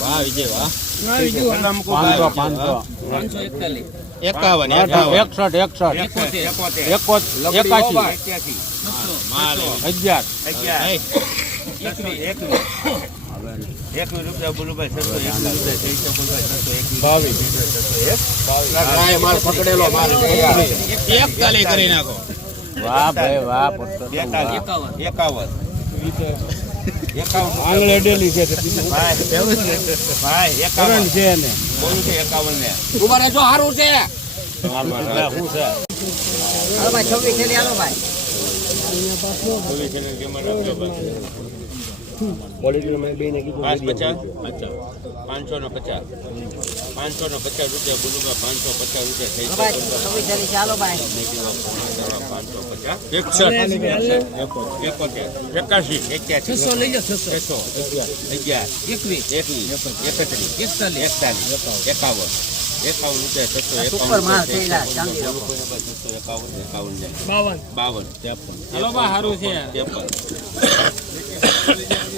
વાહ વિજય વાહ. એકાવન એકસઠ એકસઠ. એકો એકાશી. અગિયાર. એકવીસ રૂપિયા બોલું ભાઈ છસો એકવીસ રૂપિયા ત્રીસો બોલું ભાઈ છસો એકવીસ બાવીસ. એકતાલી કરી નાખો. વાહ ભાઈ વાહ એકાવન. એકાવન. આંગળી અડેલી છે ભાઈ ભાઈ એકાવન. છે ને બોલું છે એકાવન ને ઊભા જો સારું છે. શું છે? હાલો ભાઈ છવ્વીસ થેલી હાલો ભાઈ. પાંચ પચાસ? પાંચસો ને પચાસ. પાંચસો ને પચાસ રૂપિયા બોલું પાંચસો પચાસ રૂપિયા થઈ ભાઈ. પાંચસો પચાસ. એકસઠ એકાશી એક્યાસી. છસો લઈ જાઓ છસો. છસો અગિયાર. એકવીસ. એકવીસ. એકત્રીસ. એકતાલીસ. એકતાલીસ. એકાવન. એકાવન રૂપિયા છસો એકાવન છસો એકાવન એકાવન ને બાવન. ત્રેપન. હાલો બા સારું છે. ત્રેપન.